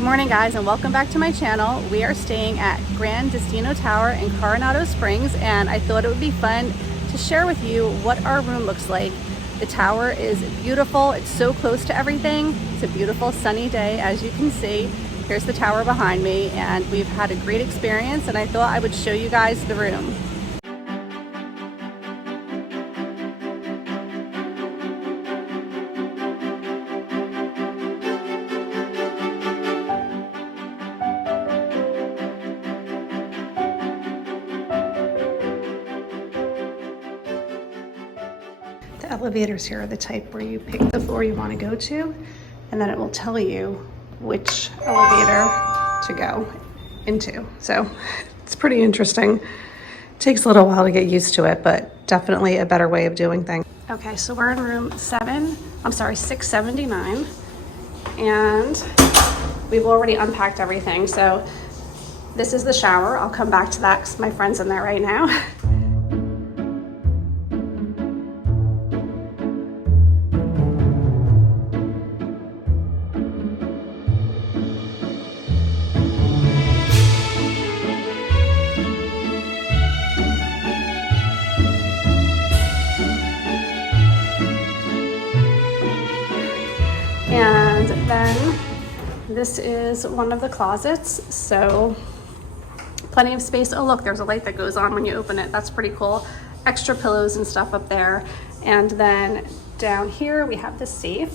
Good morning guys, and welcome back to my channel. We are staying at Gran Destino Tower in Coronado Springs, and I thought it would be fun to share with you what our room looks like. The tower is beautiful. It's so close to everything. It's a beautiful sunny day, as you can see. Here's the tower behind me, and we've had a great experience, and I thought I would show you guys the room. The elevators here are the type where you pick the floor you want to go to, and then it will tell you which elevator to go into. So it's pretty interesting. It takes a little while to get used to it, but definitely a better way of doing things. Okay, so we're in room 679, and we've already unpacked everything. So this is the shower. I'll come back to that because my friend's in there right now. And then this is one of the closets, so plenty of space. Oh look, there's a light that goes on when you open it. That's pretty cool. Extra pillows and stuff up there. And then down here we have the safe.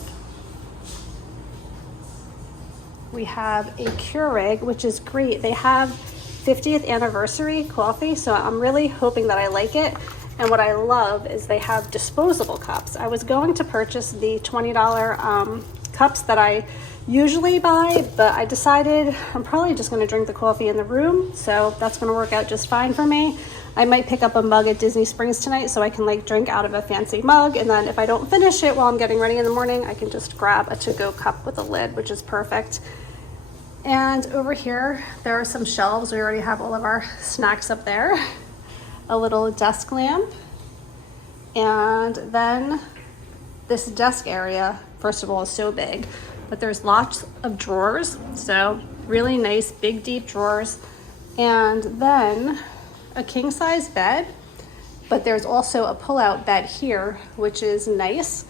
We have a Keurig, which is great. They have 50th anniversary coffee, so I'm really hoping that I like it. And what I love is they have disposable cups. I was going to purchase the $20 cups that I usually buy, but I decided I'm probably just gonna drink the coffee in the room, so that's gonna work out just fine for me. I might pick up a mug at Disney Springs tonight so I can like drink out of a fancy mug, and then if I don't finish it while I'm getting ready in the morning, I can just grab a to-go cup with a lid, which is perfect. And over here, there are some shelves. We already have all of our snacks up there. A little desk lamp, and then this desk area, first of all, is so big, but there's lots of drawers, so really nice big deep drawers, and then a king size bed, but there's also a pull-out bed here, which is nice.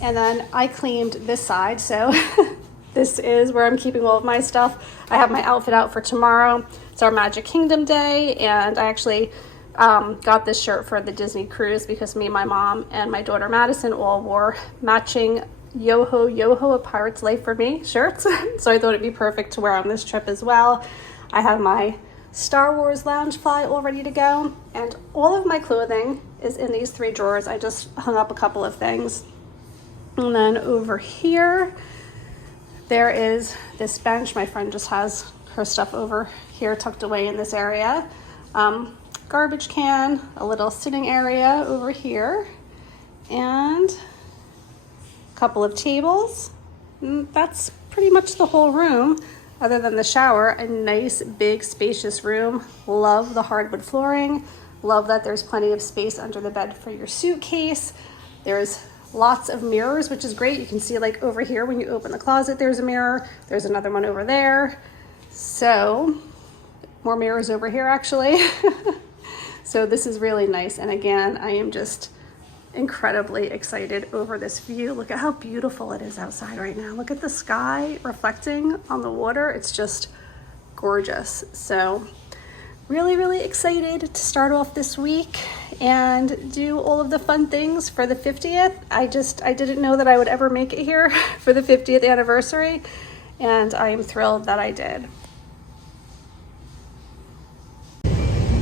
And then I cleaned this side, so this is where I'm keeping all of my stuff. I have my outfit out for tomorrow. It's our Magic Kingdom day, and I actually got this shirt for the Disney cruise because me, my mom, and my daughter Madison all wore matching Yo-Ho Yo-Ho, A Pirate's Life for Me shirts. So I thought it'd be perfect to wear on this trip as well. I have my Star Wars lounge fly all ready to go, and all of my clothing is in these 3 drawers. I just hung up a couple of things. And then over here, there is this bench. My friend just has her stuff over here tucked away in this area. Garbage can, a little sitting area over here, and a couple of tables. That's pretty much the whole room, other than the shower. A nice, big, spacious room. Love the hardwood flooring. Love that there's plenty of space under the bed for your suitcase. There's lots of mirrors, which is great. You can see like over here when you open the closet, there's a mirror. There's another one over there. So more mirrors over here actually. So this is really nice. And again, I am just incredibly excited over this view. Look at how beautiful it is outside right now. Look at the sky reflecting on the water. It's just gorgeous. So really, really excited to start off this week and do all of the fun things for the 50th. I didn't know that I would ever make it here for the 50th anniversary, and I am thrilled that I did.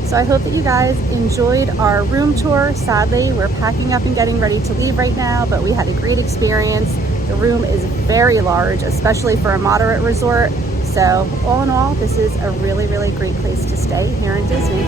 So I hope that you guys enjoyed our room tour. Sadly, we're packing up and getting ready to leave right now, but we had a great experience. The room is very large, especially for a moderate resort. So all in all, this is a really, really great place to stay here in Disney.